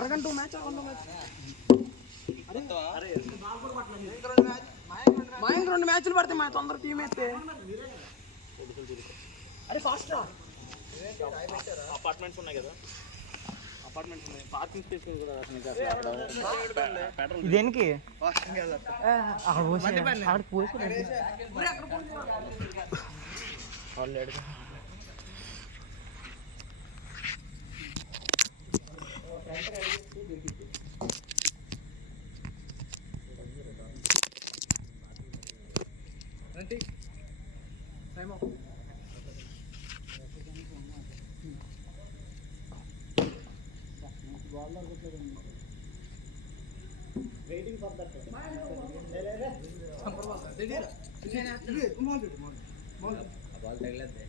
అరగంట మ్యాచ్ మా ఇంక 2 మ్యాచ్లు పడతాయి మా తొందర టీం అయితే అరే ఫాస్ట్ రా అపార్ట్మెంట్స్ ఉన్నాయి కదా అపార్ట్మెంట్స్ ఉన్నాయి పార్కింగ్ స్పేస్ కూడా దేనికి వెయిటింగ్ ఫర్ దట్ బాల్ తగిలేదే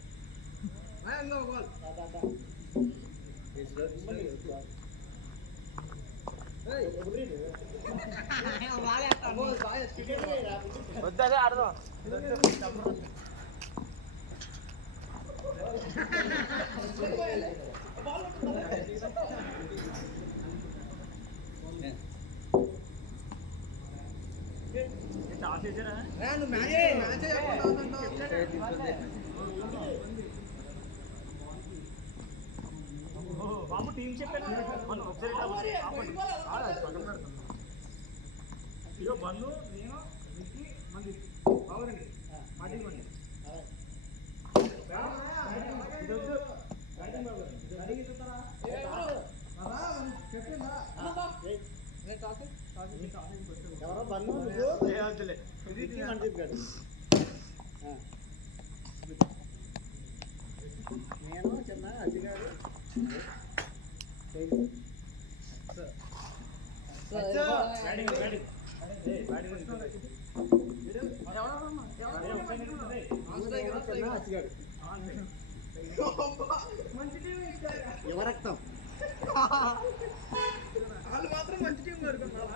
వద్దా ఆడదాం బాబు టీం చెప్పాను ఇదో బంధు నేను మంది బాగుందండి పార్టీ మంది ఎవరో బంధు మనదీప్ గారు నేను చిన్న అజ్జి గారు యువరక్తం వాళ్ళు మాత్రం మంచి టీం కోరుకున్నారు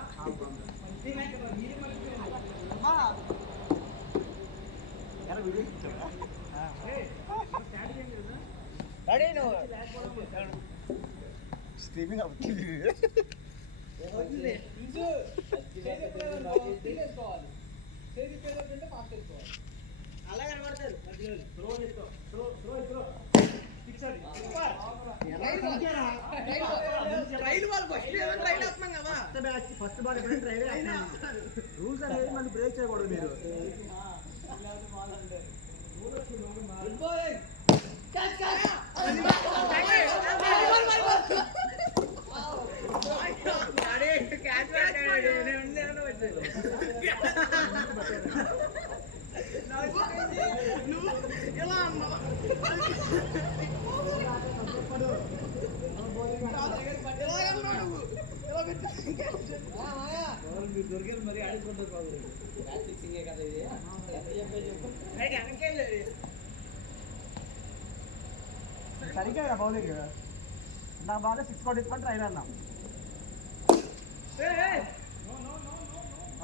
స్ట్రీమింగ్ అవుతుంది అలా కనబడతారు ఫస్ట్ బాల్ రూల్స్ అనేది మళ్ళీ బ్రేక్ చేయకూడదు మీరు దొరికారు మరి ఆడుకుంటారు కదా ఇది సరిగ్గా బౌలింగ్ నా బాగా 6 కొట్టించుకొని ట్రైన్ అన్నా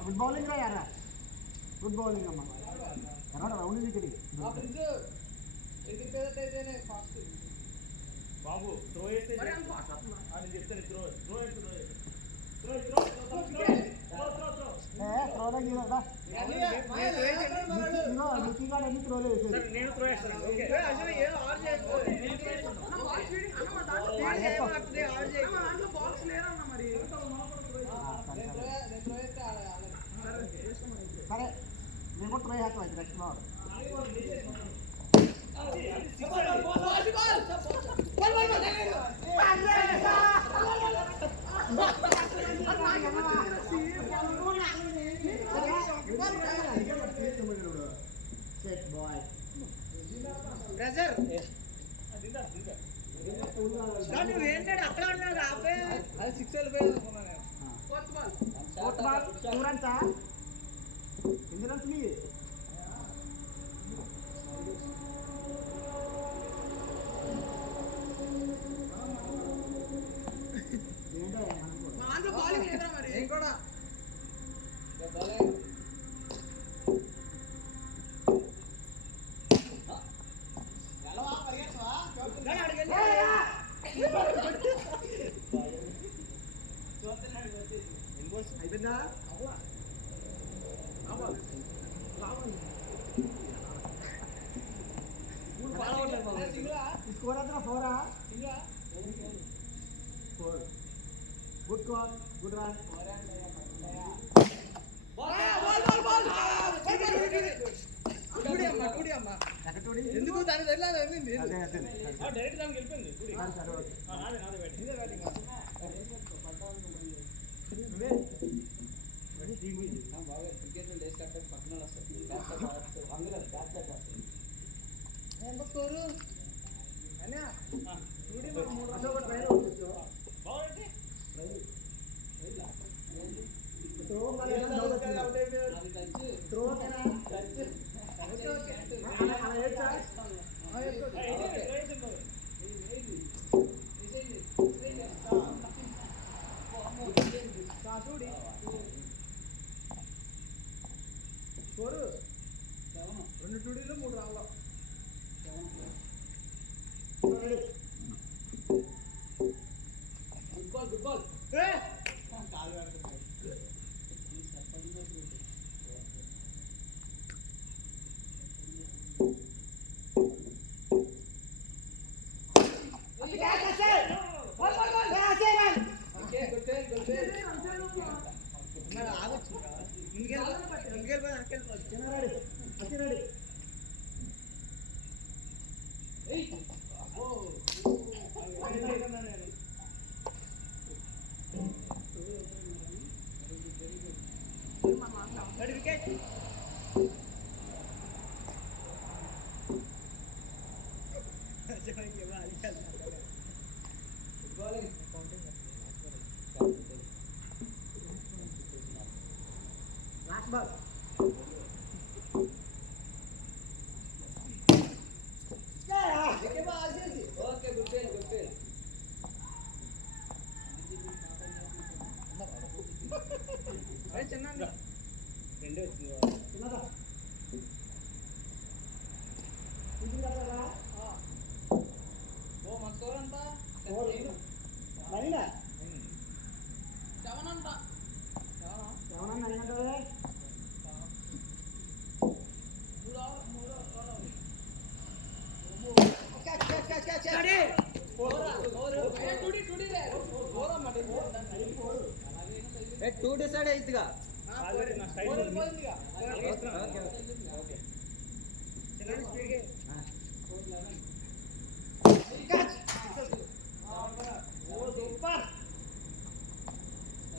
గుడ్ బౌలింగ్ రా యారా గుడ్ బౌలింగ్ అమ్మా ఎక్కడ రౌండ్ వికెట్ బాబు త్రో అయితే చెప్తాను త్రో సరే నేను ట్రై ಹಾಕುವ నెక్స్ట్ బాల్ నువ్వేంటాడు అక్కడ ఉన్నావు అది 6 వెళ్ళిపోయింది ఫోర్త్ బాల్ 2 రన్సా ఎన్ని రన్స్ నీ ఎందుకు దాని వెళ్ళింది డైరెక్ట్ దానికి వెళ్ళిపోయింది ఎంత స్కోరు అన్నా రెండు టూడీలు 3 రాళ్ళు గుడ్ బాల్ రెండే వచ్చింది మన స్కోర్ ఎంత టూ డిసైడ్ అయిద్దిగా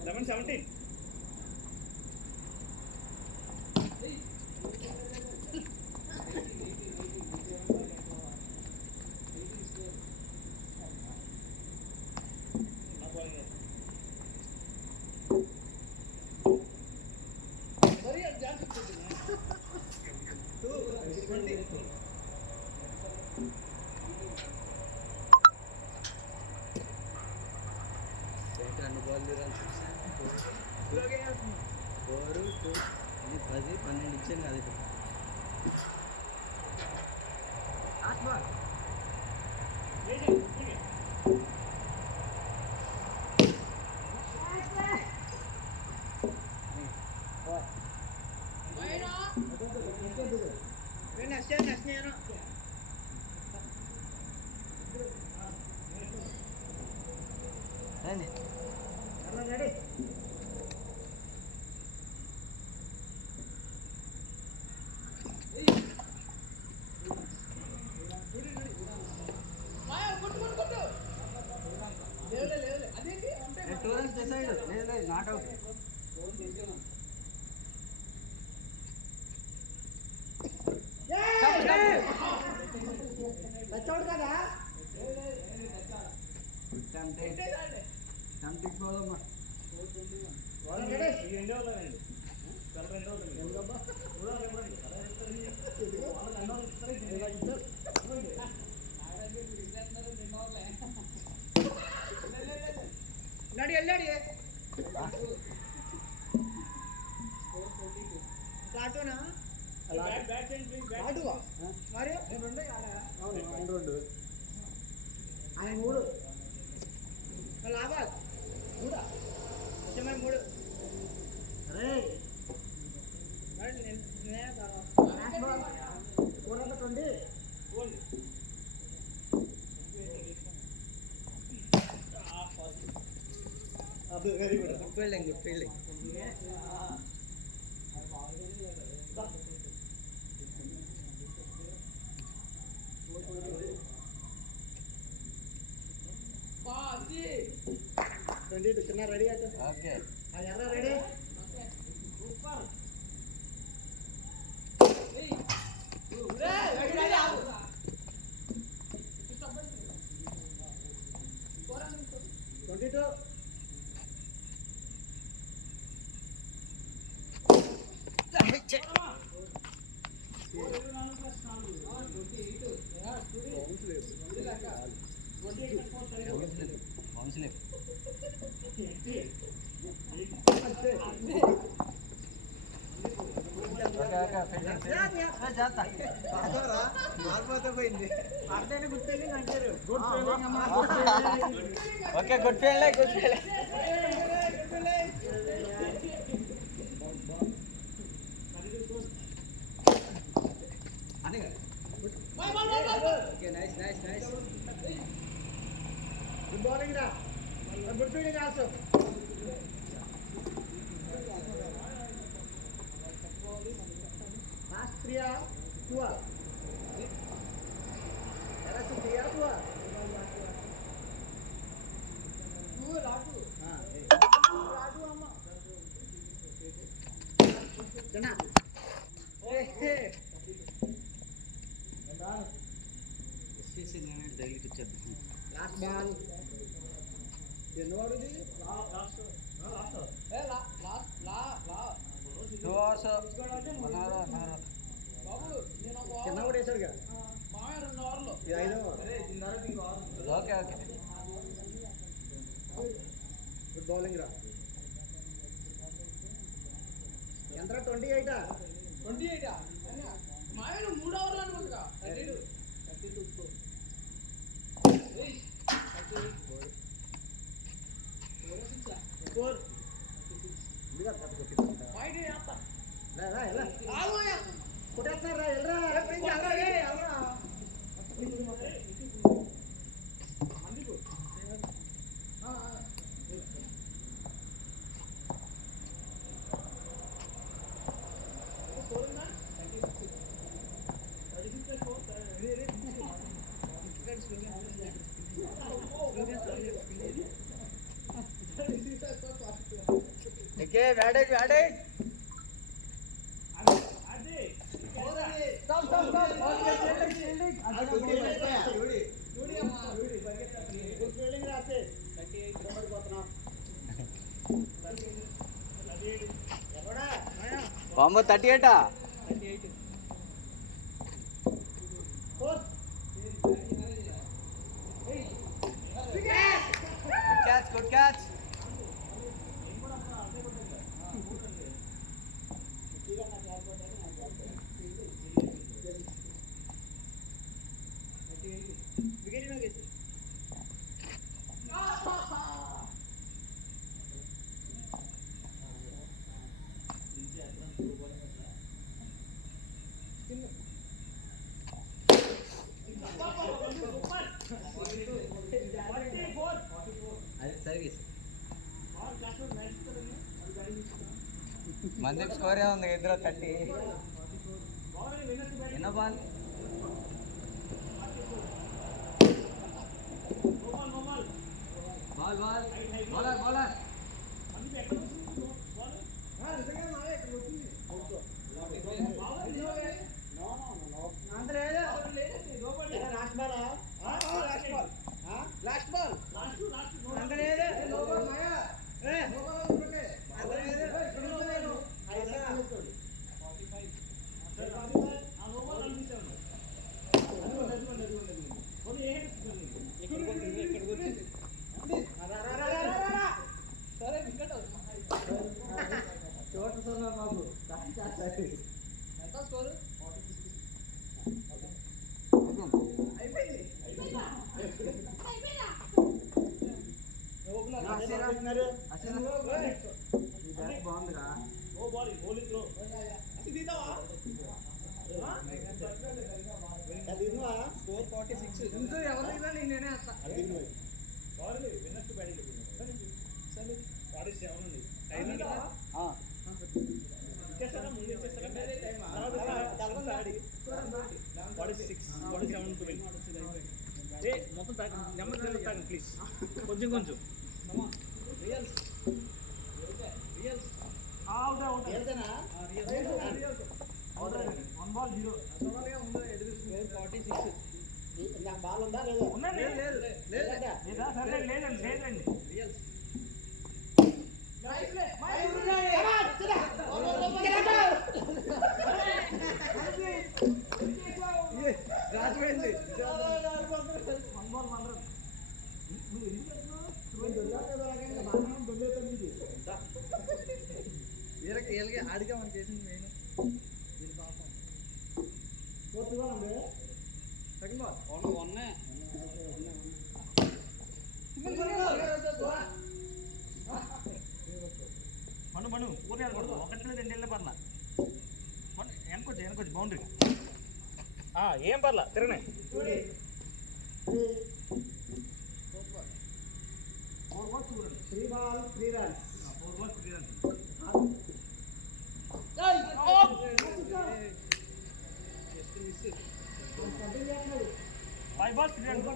లెవెన్ 17 10 12 ఇచ్చాను కదా నాట్ అవుట్ కదా నడి వెళ్ళాడు ప్లాటూనా ప్లాటూ మరి రెండు ఆయన 3 లాభాలు 3 3 very good good fielding good fielding చిన్న రెడీ అయితే ఓకే ఎర్ర రెడీ సూపర్ పోయింది okay good fielding good fielding nice nice nice good bowling రా good fielding also last 3 2 era se 3 2 Raju Raju అమ్మ జనా ఏ నేను డైలీ వచ్చేద్దాం లాస్ట్ బాల్ ఎన్ని వాడుది లాస్ట్ ఏ లాస్ట్ లా 2 అవర్స్ అన్నారు బాబు నేను చిన్న కూడా వేసాడుగా మాయ 2 అవర్లు ఇది 5 ఓవర్ అరే దిందారా మీకు ఓకే ఓకే గుడ్ బౌలింగ్ రా ఎంత 28 మాయ 3 అవర్లు అనుకుంటా 32 స్కోర్ ఇదిగా కట్ కొట్టింది వైడ్ యాత్త రా రా ఎలా ఆలోయ కొట్టేస్తారు రా ఎల్రా ప్లీజ్ ఆగరా రే ఆగరా మందికు స్కోరిందా 36 స్కోర్ రే రే Okay, batting. Stop. Fielding. Good fielding, Rase. 38 number పోతున్నాం. ఎవడా? బాంబు 38 38. Fourth. Good catch. మందికి స్కోరే ఉంది ఇద్దరు 30 ఎన్నో బాల్ బౌలర్ లాస్ట్ బాల్ ఎంత స్కోరు బాగుందిరా స్కోర్ 46 ఎవరు నేనే వాడి 7 ఉంది టైం కదా ఇచ్చేస్తారా ముందు ఇచ్చేస్తారా వాడి 6 వాడి 7 to win ఏ మొత్తం తాగండి నెమ్మది తాగండి ప్లీజ్ కొంచెం కొంచెం రియల్స్ రియల్స్ అవుట్ అవుట్ రియల్సేనా రియల్స్ అవుట్ 1 బాల్ 0 అసలుగా ఉందో ఎదురు 46 నా బాల్ ఉందా లేదా ఉన్నది లేదు లేదా సరే లేదండి లేదండి రియల్స్ nice play Rajahmundry 1 ball 1 run నువ్వు ఎందుకు వెళ్తున్నావు వీళ్ళకి ఆడిగా మనం చేసింది మెయిన్ వీళ్ళ పాపం ఫోర్త్ బాల్ ఉంది సెకండ్ బాల్ వన్నే మను మను ఊరేయాలి కొడుకు ఒకటి రెండు వెళ్ళే పర్లా వెనకొచ్చి బౌండరీ ఏం పర్లా తిరగనే 4 balls 2 runs 3 balls 3 runs 4 balls 3 runs 5 balls 3 runs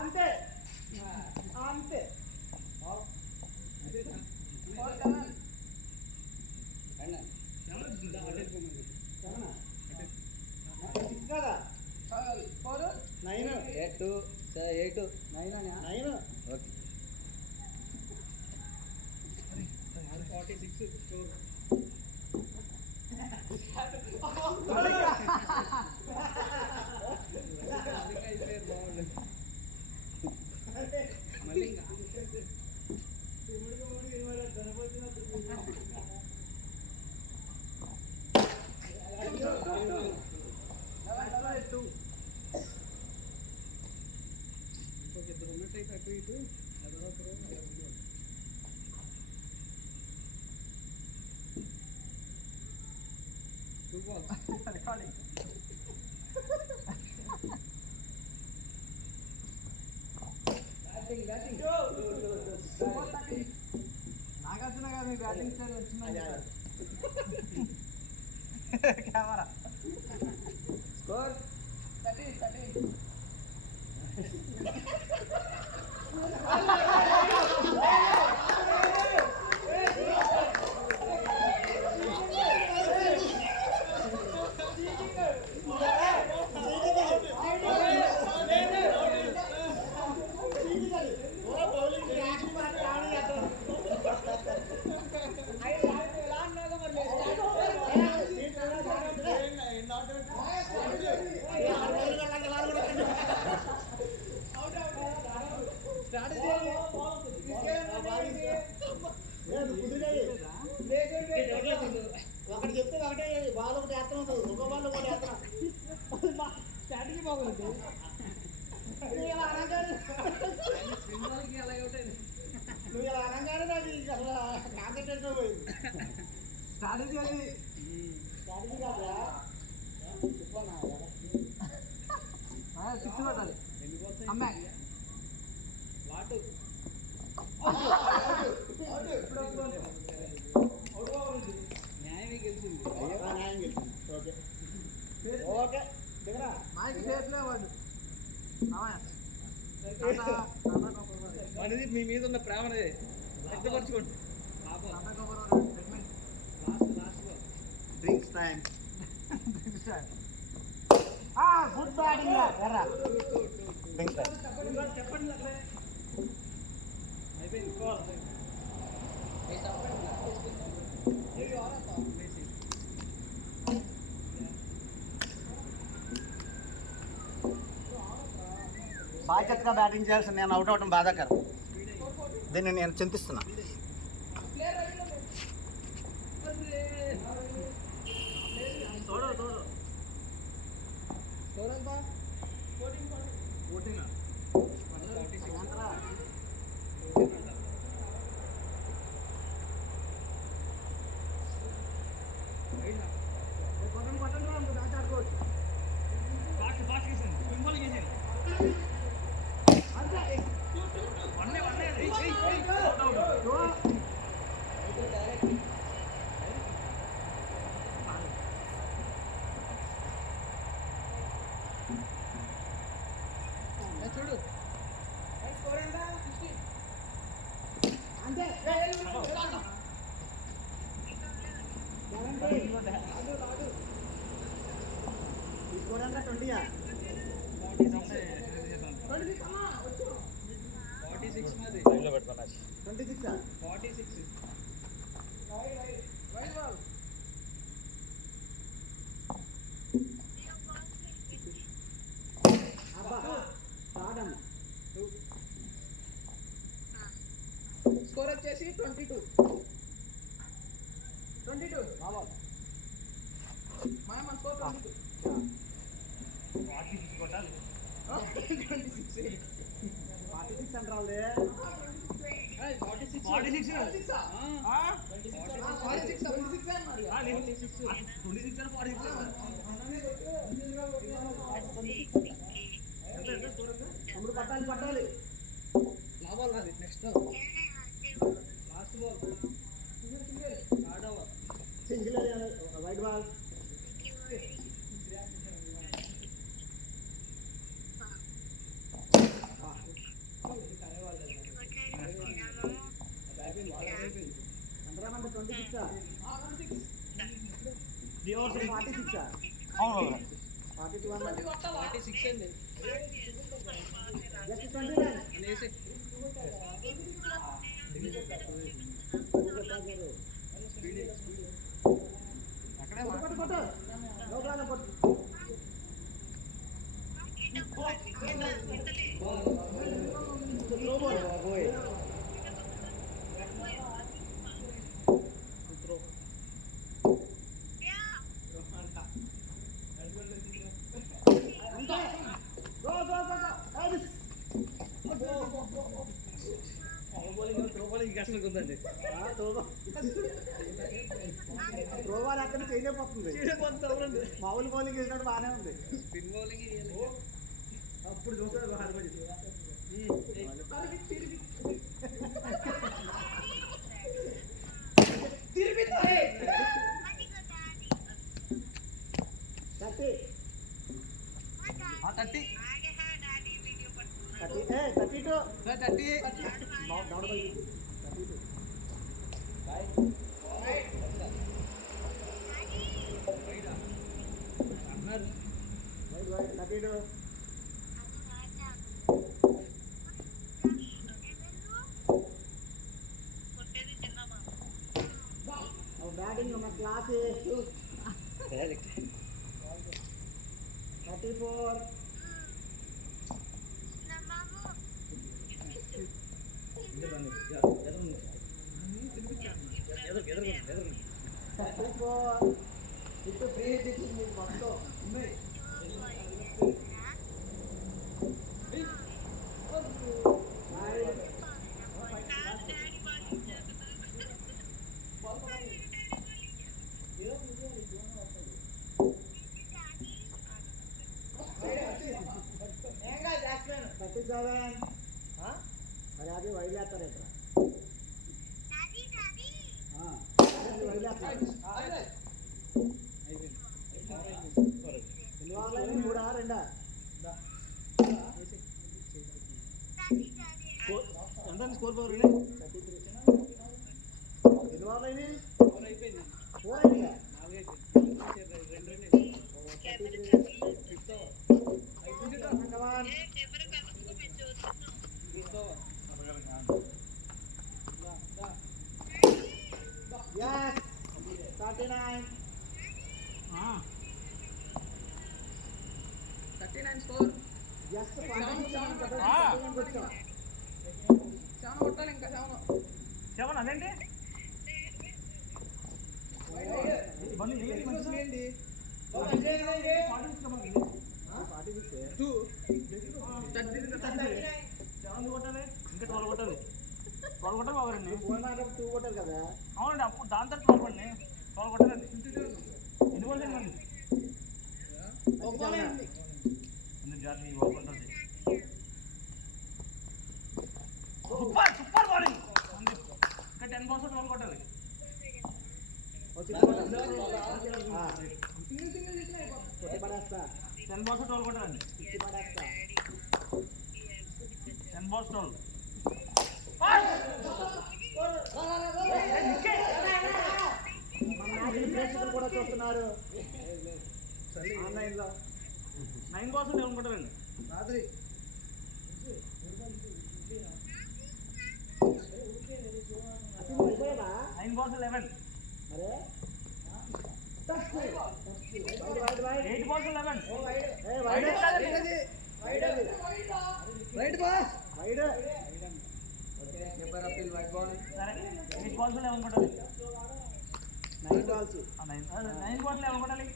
అంతే అంతే నైన్ 8 9 9 ఓకే 46 స్కోర్ మళ్ళీ ఇద్దరు ఉన్నట్టయితే అటు ఇటు నాగార్జున గారు మీ బ్యాటింగ్ స్టైల్ వచ్చిందని కెమెరా స్కోర్ 30 ఒకటి చెప్తే ఒకటే బాల్ ఒకటి వేస్తున్నావు ఒక బాల్ ఒకటి వేస్తున్నావు స్ట్రాటజీ బాగుంది నువ్వు ఇలా అనగానే నాకు అసలు కాన్సన్ట్రేషన్ పోయింది స్ట్రాటజీ అది స్ట్రాటజీ కాదురా చెప్పన్నా 6 పట్టాలి అమ్మాయి వాటు న్యాయమే గెలిచింది న్యాయం గెలిచింది ఓకే ఓకే దగ్గర మాకు చేతిలో వాడు మనది మీ మీద ఉన్న ప్రేమనే వ్యక్తపరచుకోండి drinks time good batting drinks time చెప్పండి బాధ్యతగా బ్యాటింగ్ చేయాల్సిన నేను అవుట్ అవడం బాధాకరం దీన్ని నేను చింతిస్తున్నా చాలు స్కోర్ ఎంత 16 అంతే స్కోర్ ఎంత 20 46 మాది 26 46 వైడ్ బాల్ స్కోర్ వచ్చేసి 22 బాబాల్ మన స్కోర్ 22 46 అంటారు 46 పట్టాలి లాభాలు నాది next last ball single wide ball అంతరామంటే 26 అవును 46 అండి జస్ట్ 29 అనేసి అక్కడే కొట్టు లోపల కొట్టు బాబోయ్ త్రో బాల్ అక్కడ చేయలేకపోతుంది మామూలు బౌలింగ్ వేసినట్టు బాగానే ఉంది స్పిన్ బౌలింగ్ అప్పుడు చూస్తారు బ్యాటింగ్ మన క్లాస్ 34 ఇప్పుడు ఫ్రీ తెచ్చింది మొత్తం ఉన్నాయి మరి అది వైలేస్తారు ఇక్కడ మూడా రెండా ఎంత స్కోర్ పవర్ 33 ఎన్ని ఓవర్లు అయినాయి 4 అయిపోయింది 4 అయిపోయా 39 స్కోర్ జస్ట్ చాలా కొట్టాలి ఇంకా 7 అదేంటి కదా అవునండి అప్పుడు దాని తర్వాత పడండి 12 కొట్టాలండి ఎన్ని కొట్టాలండి సూపర్ బాలింగ్ ఇంకా 10 బాల్స్ 12 కొట్టాలి 10 బాల్స్ 12 కొట్టాలండి balls 12. ప్రేక్షకులు కూడా చూస్తున్నారు ఆన్లైన్ లో. 9 balls ఏమనుకుంటారండి? రాత్రి 9 balls 11. అరే 8 balls 11. Right boss wide. Okay keeper up white ball. సరే 8 balls ఏమనుకుంటారు? 9 బాల్స్. 9 balls ఏమనుకుంటారు?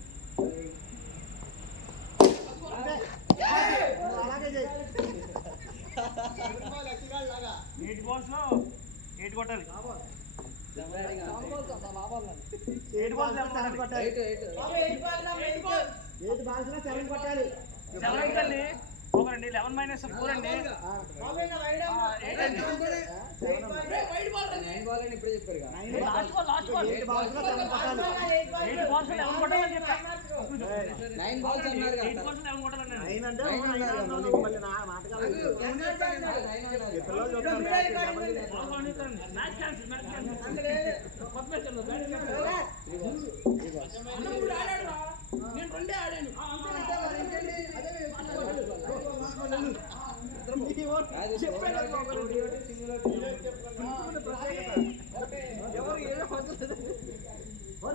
అలాగే చేయి. 8 balls లో 8 కొట్టాలి. 8 balls 7 కొట్టాలి. 8 బాల్స్ లో 7 కొట్టాలి. 7 అండి. ఒకరండి 11 minus 4 అండి. 8 అండి. 9 బాల్ అని ఇప్పుడే చెప్పారు కదా. లాస్ట్ బాల్ 8 బాల్స్ లో 7 కొట్టాలి. 8 balls 11 కొట్టాలని చెప్పా. 9 బాల్స్ అన్నారు కదా. 8 balls 11 కొట్టాలన్నాను. 9 అంటే మళ్ళీ నా మాట కాదు. పిల్లలు చూస్తారు మ్యాచ్ క్యాన్సిల్ కొత్త మ్యాచ్ అన్నారు. నేను రెండే ఆడాను.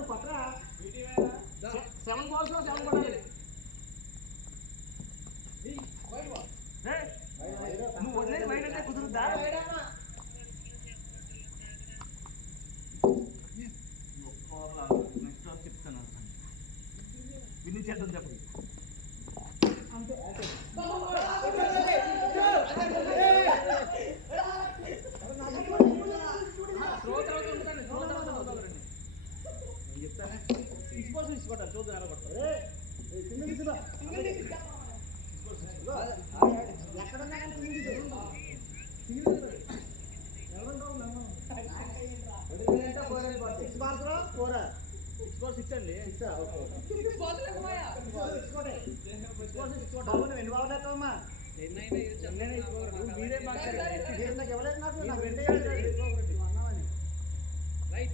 పట్రా 7 balls లో 7 కొట్టాలి. నువ్వు వదిలేదు వైడ్ అంటే కుదురుద్దా? నెక్స్ట్ రాక్ చెప్తాను. విని చేద్దాం చెప్పండి. చెప్తానే 6 balls 6 కొట్టాలి. చూద్దాం ఎలా కొట్టాలి. ఎక్కడున్నా అండి. మీరే ఇవ్వలేదు నాకు రైట్.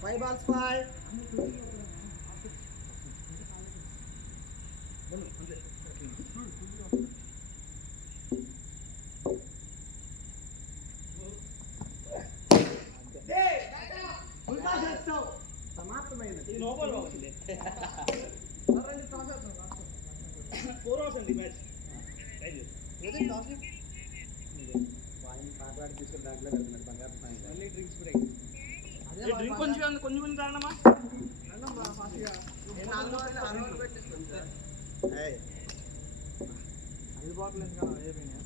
Five balls, 5. సమాప్తమైనది. 4 hours అండి మ్యాచ్. తీసుకుని దాంట్లో వెళ్తున్నాడు బంగారు మళ్ళీ డ్రింక్స్ బ్రేక్. డ్రింక్ కొంచెం తాగనమ్మా. ఐదు బాటిల్ ఎందుకన్నా అయిపోయినాయి.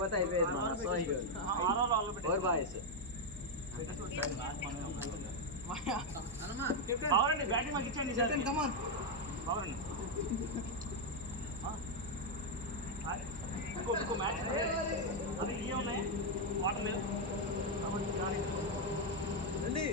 పోతే అయిపోయింది. బాగుండి బ్యాటింగ్ మాకు ఇచ్చండి సార్. బాగుండి ఇంకో మ్యాచ్ అది ఇవే ఉన్నాయి వాటర్ మీద రండి.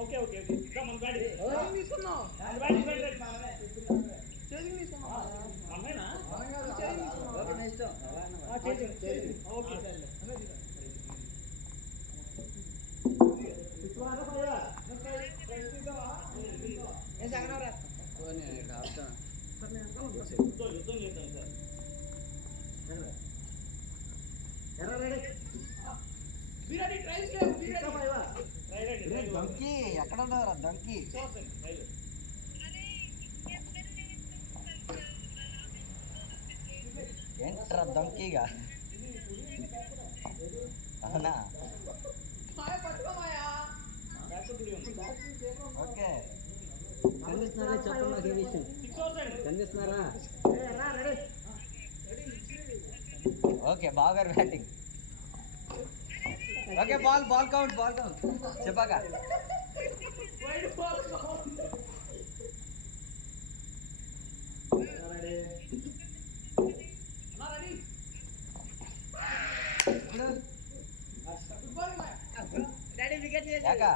ఓకే ఓకే ఓకే మన బ్యాటింగ్ ఓకే దంకి ఎక్కడ ఉన్నారా దంకి? ఏంట్రా దొంకిగా అవునా ఓకే కనిపిస్తున్నారా చెప్పండి నాకు ఈ విషయం కనిపిస్తున్నారా ఓకే బావగారు బ్యాటింగ్ ఓకే బాల్ కౌంట్ చెప్పాక యాకా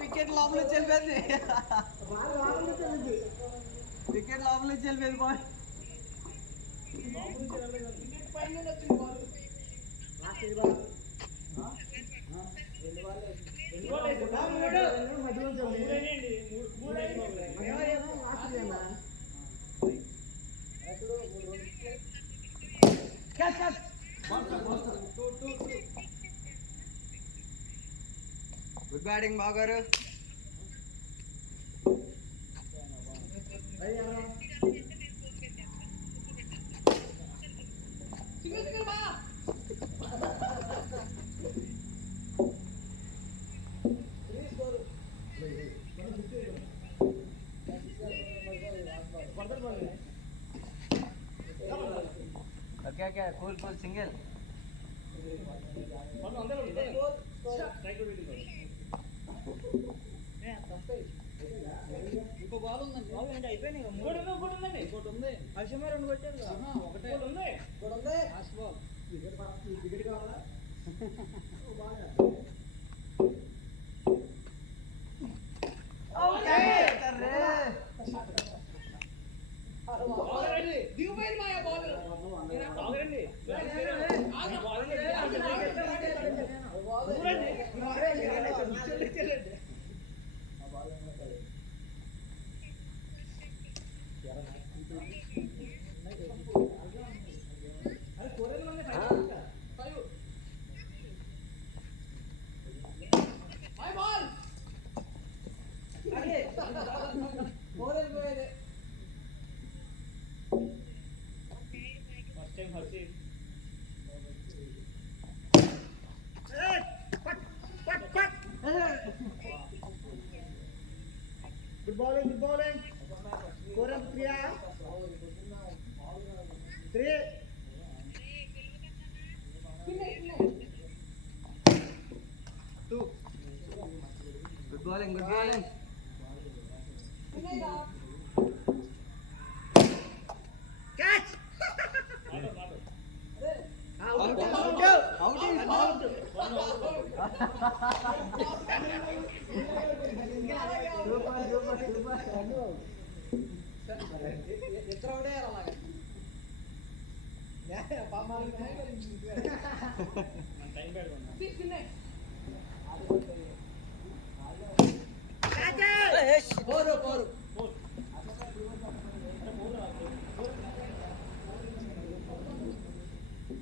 వికెట్ లోపల చెల్లిపోయింది వికెట్ లోపల చెల్లిపోయింది బాల్ గుడ్ బ్యాటింగ్ బాగారు ఓకే కూల్ సింగిల్ ఇంకో బాల్ ఉందండి అయిపోయినాయి ఇంకోటి ఉంది అక్షమ రెండు కొట్టారు ఒకటే ఉంది లాస్ట్ బాల్ వికెట్ కావాలా Good bowling. Score of 3. 2. Good bowling. Catch. Out.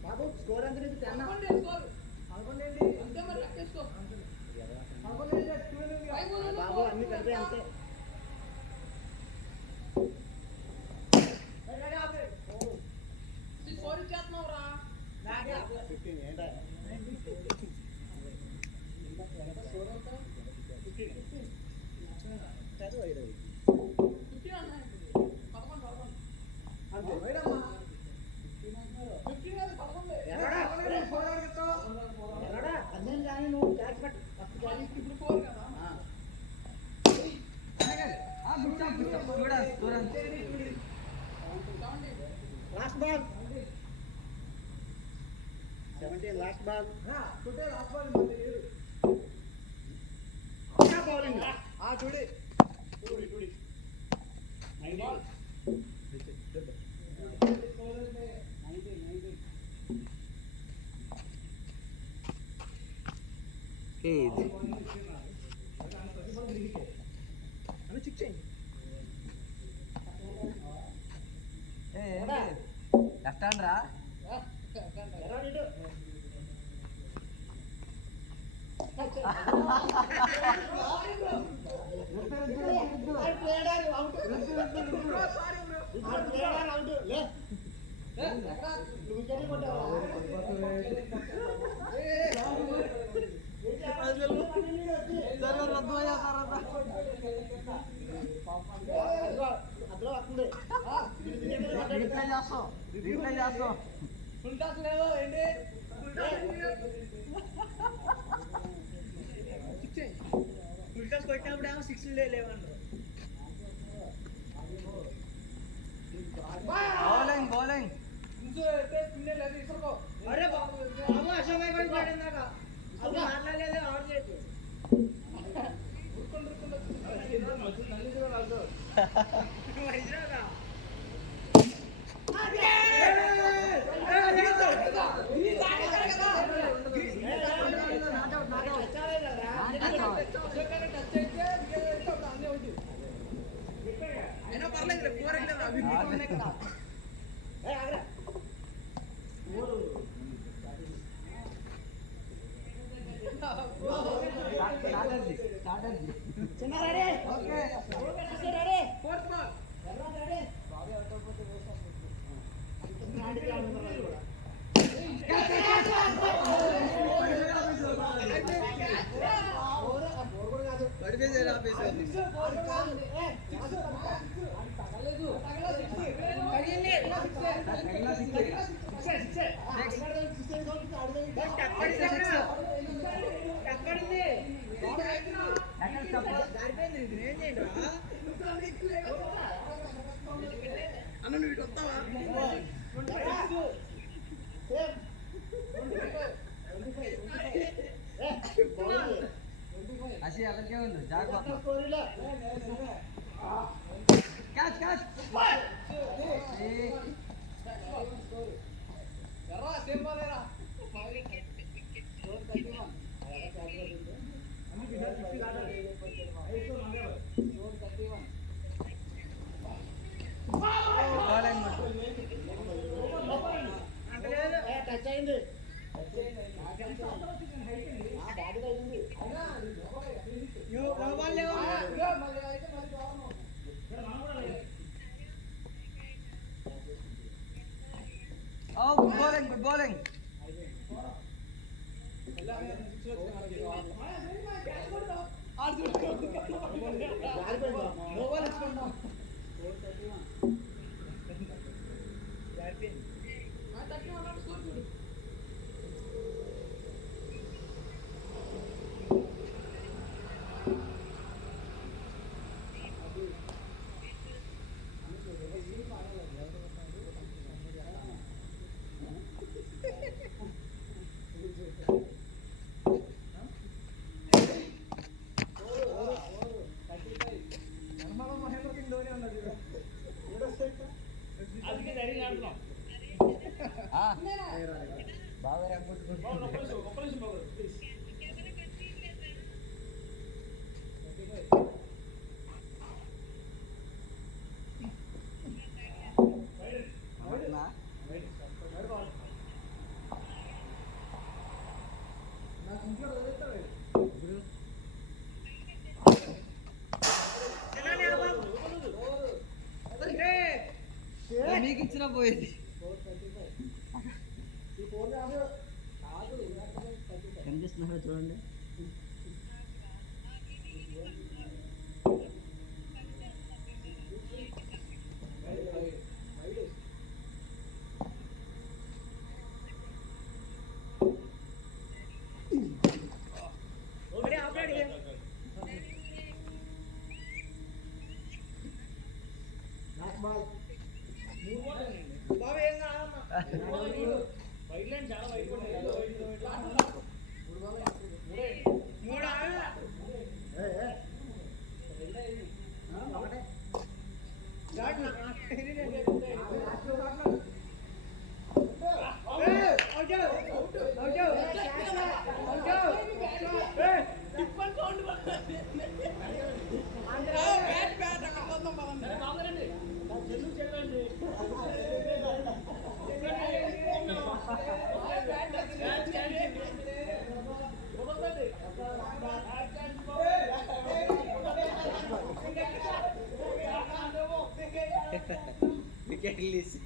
Babu score ఎంత నీకు తెన్నా బాబు అన్ని కలిపే అంతే Last ball. 17 last ball. Today last ball. What bowling? Today. 9 ball. 90. Hey. Ano chick change? Left hand రా రిప్లై చేస్తాం full toss లేవు ఏంటి ఫుల్ టాస్ కొట్టినప్పుడు ఏమో 6 లేవన్నారు బౌలింగ్ బౌలింగ్ అరే బాబు అశోక్ భాయ్ కూడా పడిందాక అప్పుడు మాట్లాడలేదు అవుట్ చేయొచ్చు అన్న నువ్వు ఇటు వస్తావా అసి అలాగే ఉంది జాగ్రత్త క్యాచ్ క్యాచ్ ఎర్రా సేమ్ బాలేరా టచ్ అయింది గుడ్ బౌలింగ్ గుడ్ బౌలింగ్ బాగా మీకు ఇచ్చిన పోయేది కనిపిస్తున్నారో చూడండి ఇంగ్లీష్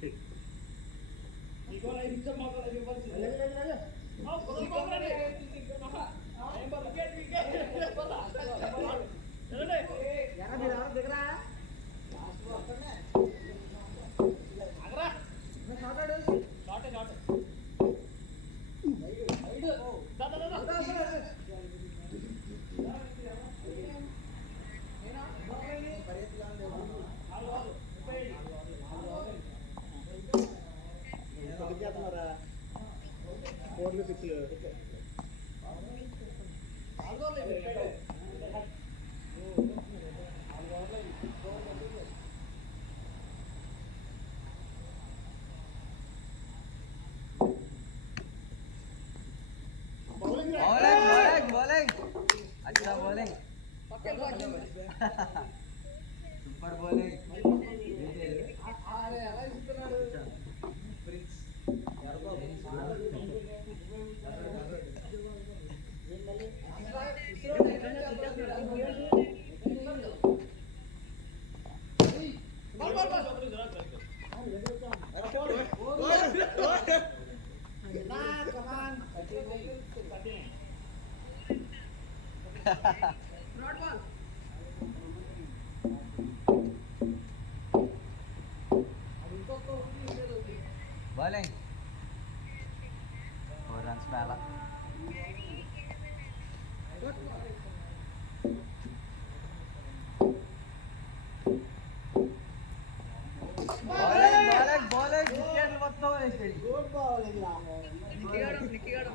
अच्छा bowling super bowling bowling 4 runs bala bowling wicket మొత్తం వేసేది గుడ్ బౌలింగ్ లా నిక్కిగాడు